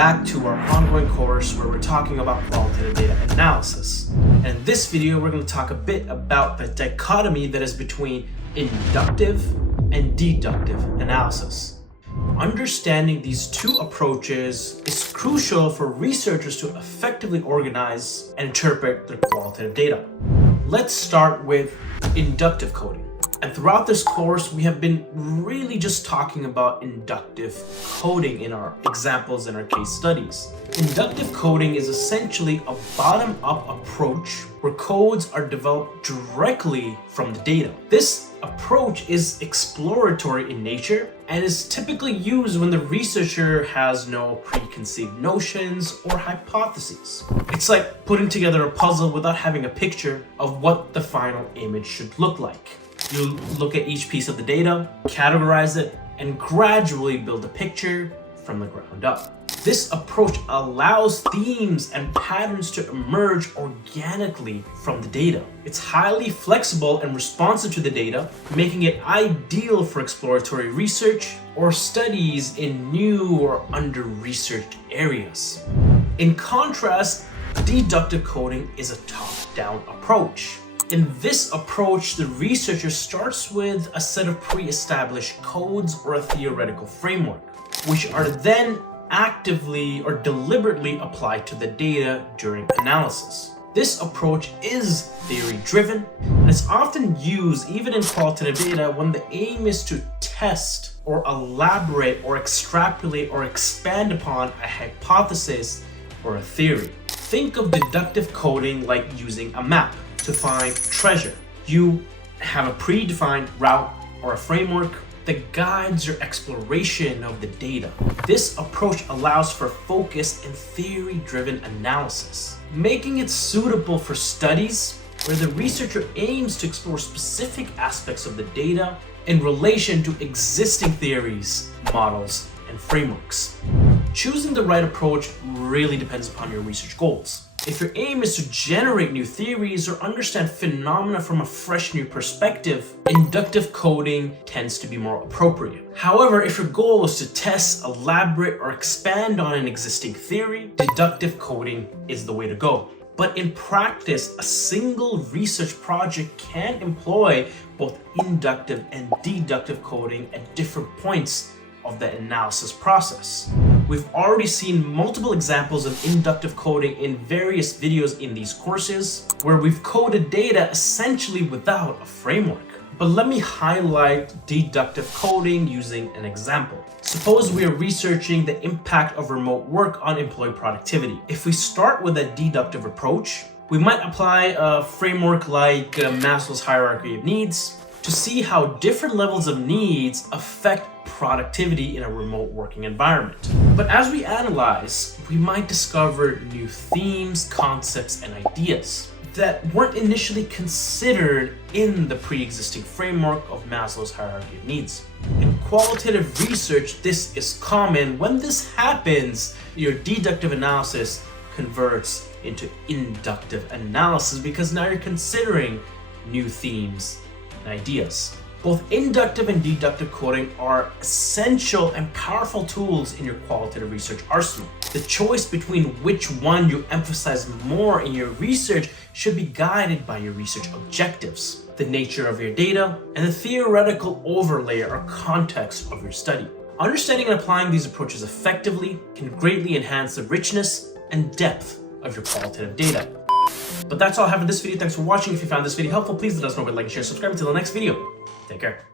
back to our ongoing course where we're talking about qualitative data analysis. And in this video, we're going to talk a bit about the dichotomy that is between inductive and deductive analysis. Understanding these two approaches is crucial for researchers to effectively organize and interpret their qualitative data. Let's start with inductive coding. And throughout this course, we have been really just talking about inductive coding in our examples and our case studies. Inductive coding is essentially a bottom-up approach where codes are developed directly from the data. This approach is exploratory in nature and is typically used when the researcher has no preconceived notions or hypotheses. It's like putting together a puzzle without having a picture of what the final image should look like. You look at each piece of the data, categorize it, and gradually build a picture from the ground up. This approach allows themes and patterns to emerge organically from the data. It's highly flexible and responsive to the data, making it ideal for exploratory research or studies in new or under-researched areas. In contrast, deductive coding is a top-down approach. In this approach, the researcher starts with a set of pre-established codes or a theoretical framework, which are then actively or deliberately applied to the data during analysis. This approach is theory-driven, and it's often used even in qualitative data when the aim is to test or elaborate or extrapolate or expand upon a hypothesis or a theory. Think of deductive coding like using a map to find treasure. You have a predefined route or a framework that guides your exploration of the data. This approach allows for focused and theory-driven analysis, making it suitable for studies where the researcher aims to explore specific aspects of the data in relation to existing theories, models, and frameworks. Choosing the right approach really depends upon your research goals. If your aim is to generate new theories or understand phenomena from a fresh new perspective, inductive coding tends to be more appropriate. However, if your goal is to test, elaborate, or expand on an existing theory, deductive coding is the way to go. But in practice, a single research project can employ both inductive and deductive coding at different points of the analysis process. We've already seen multiple examples of inductive coding in various videos in these courses, where we've coded data essentially without a framework. But let me highlight deductive coding using an example. Suppose we are researching the impact of remote work on employee productivity. If we start with a deductive approach, we might apply a framework like Maslow's hierarchy of needs to see how different levels of needs affect productivity in a remote working environment. But as we analyze, we might discover new themes, concepts, and ideas that weren't initially considered in the pre-existing framework of Maslow's hierarchy of needs. In qualitative research, this is common. When this happens, your deductive analysis converts into inductive analysis because now you're considering new themes and ideas. Both inductive and deductive coding are essential and powerful tools in your qualitative research arsenal. The choice between which one you emphasize more in your research should be guided by your research objectives, the nature of your data, and the theoretical overlay or context of your study. Understanding and applying these approaches effectively can greatly enhance the richness and depth of your qualitative data. But that's all I have for this video. Thanks for watching. If you found this video helpful, please let us know by liking, share, subscribe. Until the next video. Take care.